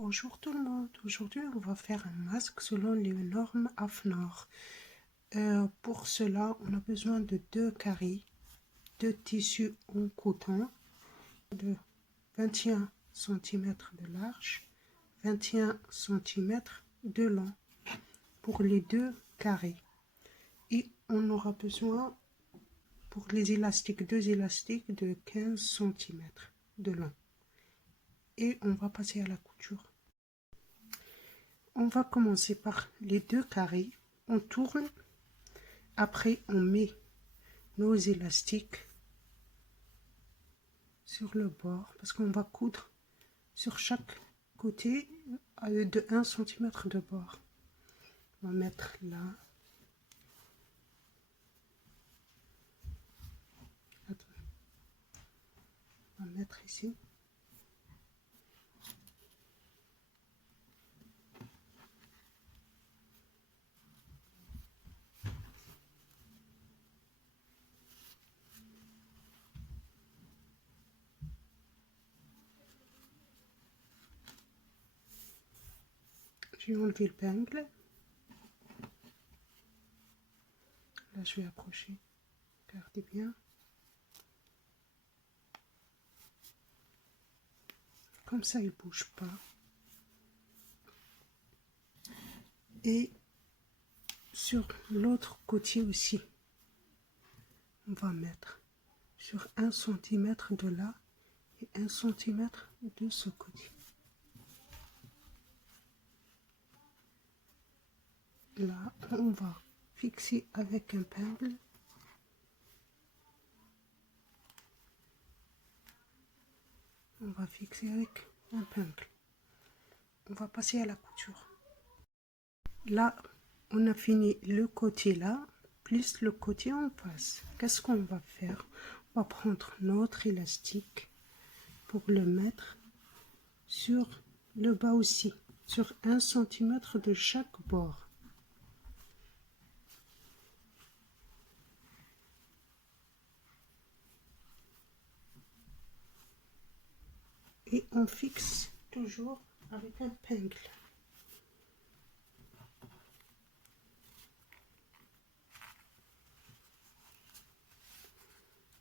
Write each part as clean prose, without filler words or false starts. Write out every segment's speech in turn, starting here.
Bonjour tout le monde, aujourd'hui on va faire un masque selon les normes AFNOR. Pour cela on a besoin de 2 carrés de tissu en coton de 21 cm de large, 21 cm de long pour les 2 carrés. Et on aura besoin pour les élastiques, 2 élastiques de 15 cm de long. Et on va passer à la couture. On va commencer par les 2 carrés, on tourne, après on met nos élastiques sur le bord parce qu'on va coudre sur chaque côté de 1 cm de bord. On va mettre là. On va mettre ici. J'ai enlevé le peigne. Là, je vais approcher. Regardez bien. Comme ça, il ne bouge pas. Et sur l'autre côté aussi, on va mettre sur 1 cm de là et 1 cm de ce côté. Là, on va fixer avec un peigne. On va fixer avec un peigne. On va passer à la couture. Là, on a fini le côté là, plus le côté en face. Qu'est-ce qu'on va faire? On va prendre notre élastique pour le mettre sur le bas aussi, sur 1 cm de chaque bord. Et on fixe toujours avec un peigne.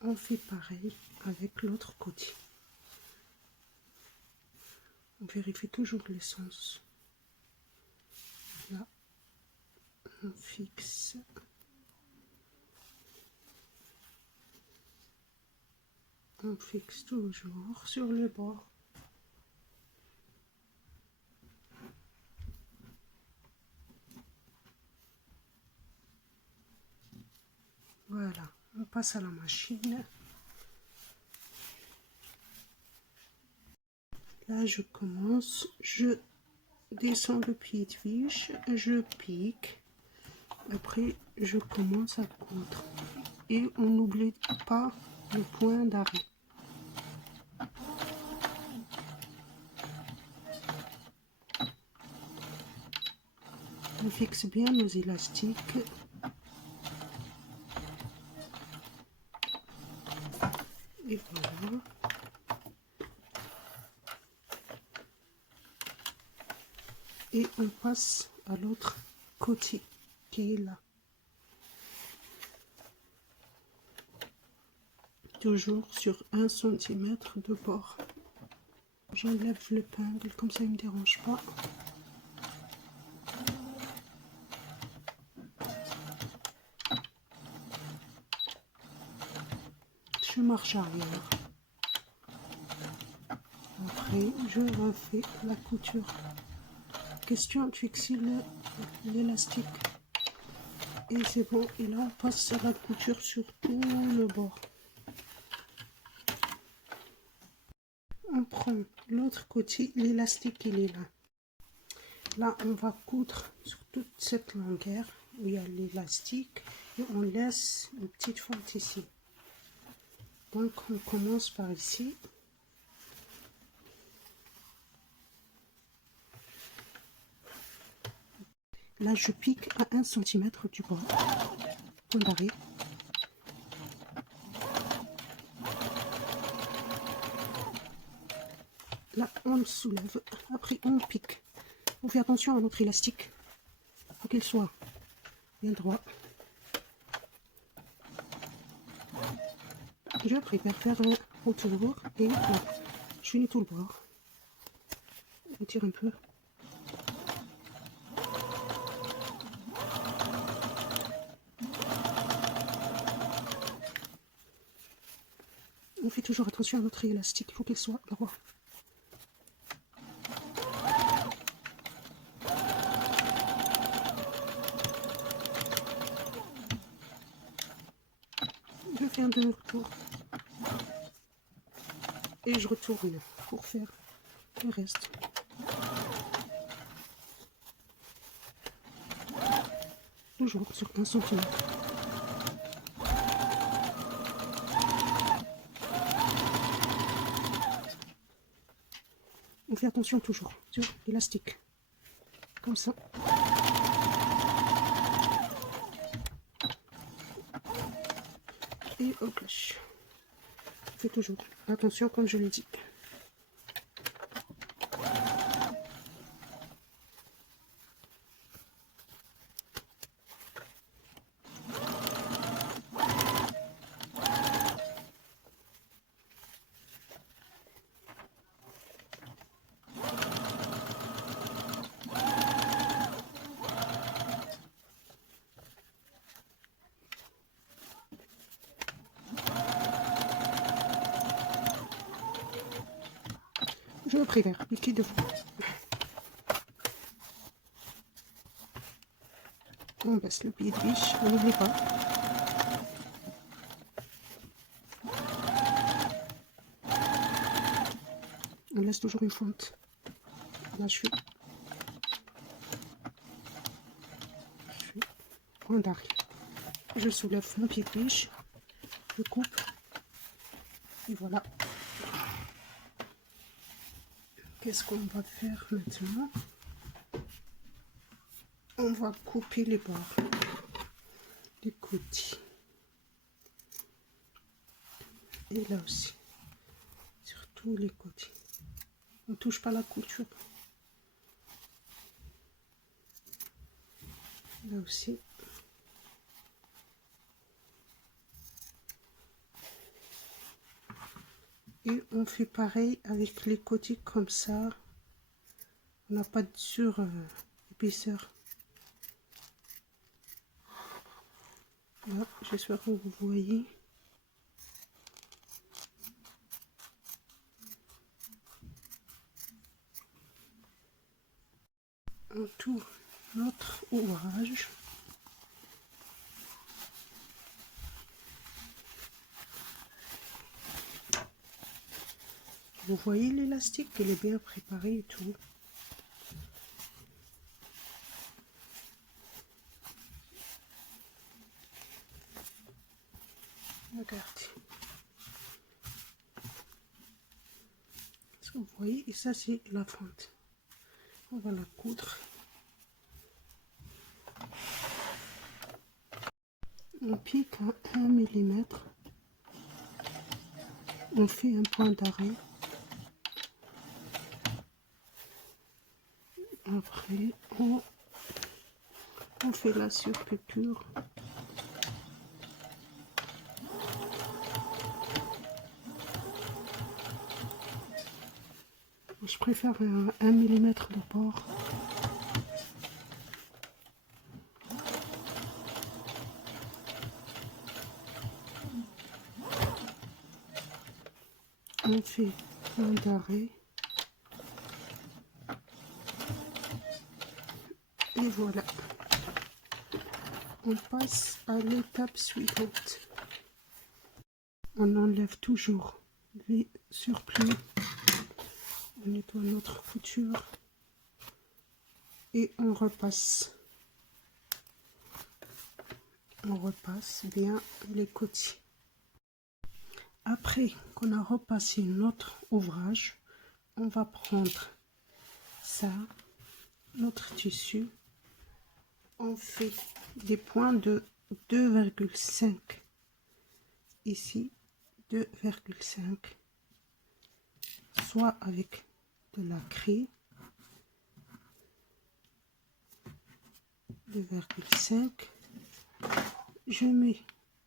On fait pareil avec l'autre côté. On vérifie toujours le sens. Là, on fixe. On fixe toujours sur le bord. Voilà, on passe à la machine. Là, je commence, je descends le pied de biche, je pique. Après, je commence à coudre. Et on n'oublie pas le point d'arrêt. On fixe bien nos élastiques. Et voilà. Et on passe à l'autre côté qui est là. Toujours sur 1 cm de bord. J'enlève le peigne, comme ça il ne me dérange pas. Je marche arrière. Après, je refais la couture. Question de fixer l'élastique. Et c'est bon. Et là, on passe à la couture sur tout le bord. On prend l'autre côté, l'élastique il est là. Là, on va coudre sur toute cette longueur où il y a l'élastique et on laisse une petite fente ici. Donc, on commence par ici. Là, je pique à 1 cm du bord. Point d'arrêt. Là, on le soulève. Après, on pique. On fait attention à notre élastique. Il faut qu'il soit bien droit. Je préfère faire un retour et voilà. Je finis tout le bord. Je tire un peu. On fait toujours attention à notre élastique, il faut qu'il soit droit. Je fais un demi-tour. Et je retourne pour faire le reste. Toujours sur 1 cm. On fait attention toujours sur l'élastique. Comme ça. Et au clash. On fait toujours attention comme je l'ai dit. Je préfère piquer deux fois. On baisse le pied de biche, on n'oublie pas. On laisse toujours une fente. Là, je suis point d'arrêt. Je soulève mon pied de biche, je coupe, et voilà. Qu'est-ce qu'on va faire maintenant? On va couper les bords, les côtés. Et là aussi, sur tous les côtés. On ne touche pas la couture. Là aussi. Et on fait pareil avec les côtés comme ça. On n'a pas de épaisseur. Là, j'espère que vous voyez. On tourne notre ouvrage. Vous voyez l'élastique, il est bien préparé et tout. Regardez. Est-ce que vous voyez? Et ça, c'est la fente. On va la coudre. On pique à 1 mm. On fait un point d'arrêt. Après, on fait la surpiqûre. Je préfère 1 mm de bord. On fait point d'arrêt. Et voilà. On passe à l'étape suivante. On enlève toujours les surplus. On nettoie notre couture. Et on repasse. On repasse bien les côtés. Après qu'on a repassé notre ouvrage, on va prendre ça, notre tissu. On fait des points de 2,5. Ici, 2,5. Soit avec de la craie, 2,5. Je mets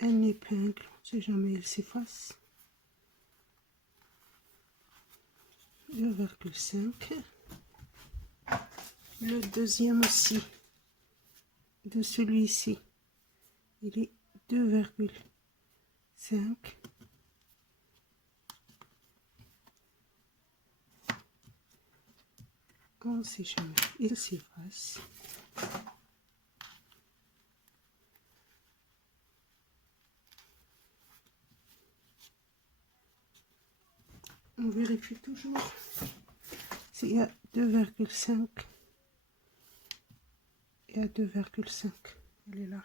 un épingle, si jamais il s'efface, 2,5. Le deuxième aussi, de celui-ci, il est 2,5. On ne sait jamais, il s'efface. On vérifie toujours s'il y a 2,5. Il y a 2,5. Elle est là.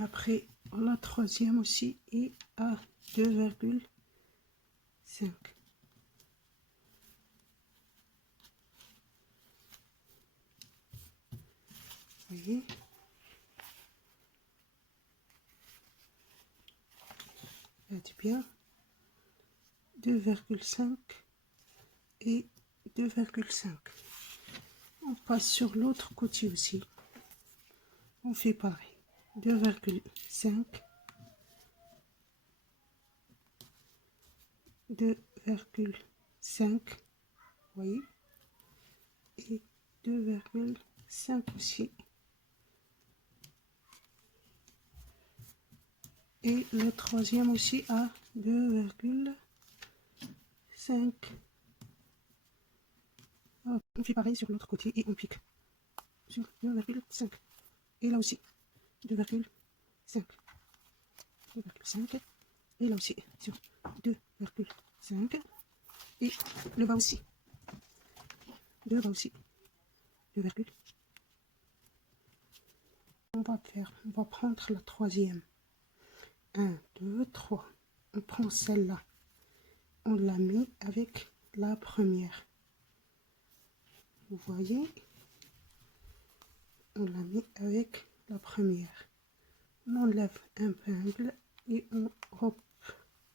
Après, la troisième aussi est à 2,5. Vous voyez? Regardez bien. 2,5 et 2,5. On passe sur l'autre côté aussi. On fait pareil. 2,5, 2,5, vous voyez, et 2,5 aussi. Et le troisième aussi à 2,5. On fait pareil sur l'autre côté et on pique sur 2,5. Et là aussi, 2,5. 2,5. Et là aussi, sur 2,5. Et le bas aussi. Le bas aussi. 2, on va prendre la troisième. 1, 2, 3. On prend celle-là. On la met avec la première. Vous voyez? On la met avec la première. On enlève un épingle et on hop.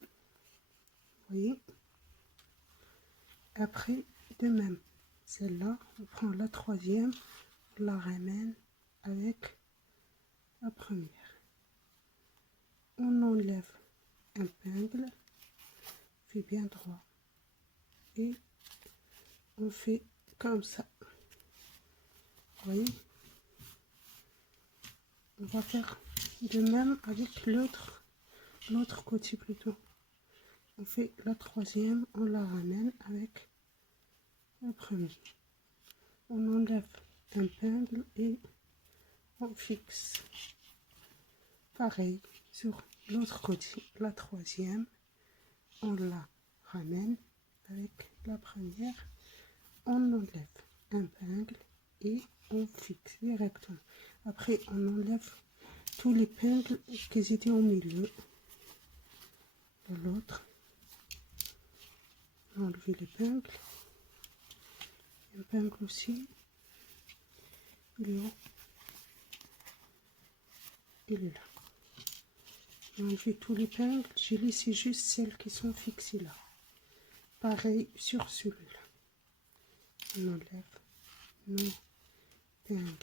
Vous voyez? Après, de même, celle-là, on prend la troisième, on la ramène avec la première. On enlève un épingle, fait bien droit et on fait comme ça. Vous voyez? On va faire de même avec l'autre côté plutôt. On fait la troisième, on la ramène avec le premier. On enlève un épingle et on fixe. Pareil sur l'autre côté, la troisième, on la ramène avec la première. On enlève un épingle et on fixe directement. Après, on enlève tous les épingles qui étaient au milieu de l'autre. Enlever l'épingle. L'épingle aussi. Il est là. Il est là. J'ai enlevé tous les épingles. J'ai laissé juste celles qui sont fixées là. Pareil sur celui-là. On enlève nos épingles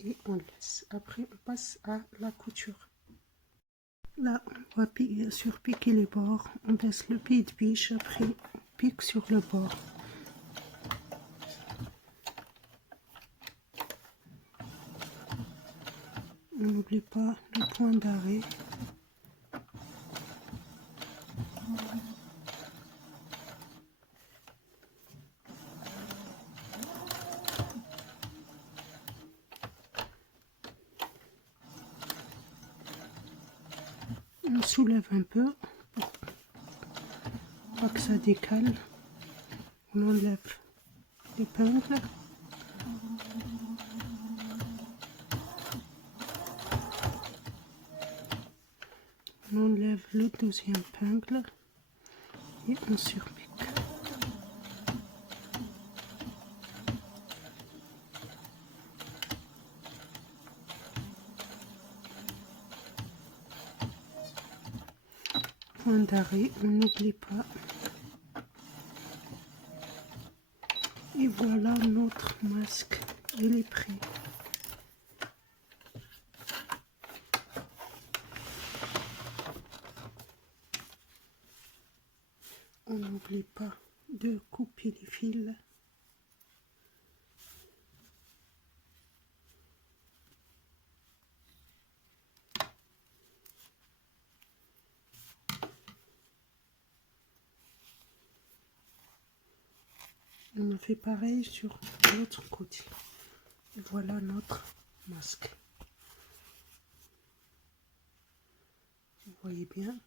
et on laisse. Après, on passe à la couture. Là, on va surpiquer les bords. On laisse le pied de biche. Après, on pique sur le bord. On n'oublie pas le point d'arrêt. On soulève un peu pour pas que ça décale. On enlève l'épingle. On enlève le deuxième épingle et on surpique. Point d'arrêt, on n'oublie pas. Voilà notre masque, il est prêt. On n'oublie pas de couper les fils. On a fait pareil sur l'autre côté. Voilà notre masque. Vous voyez bien.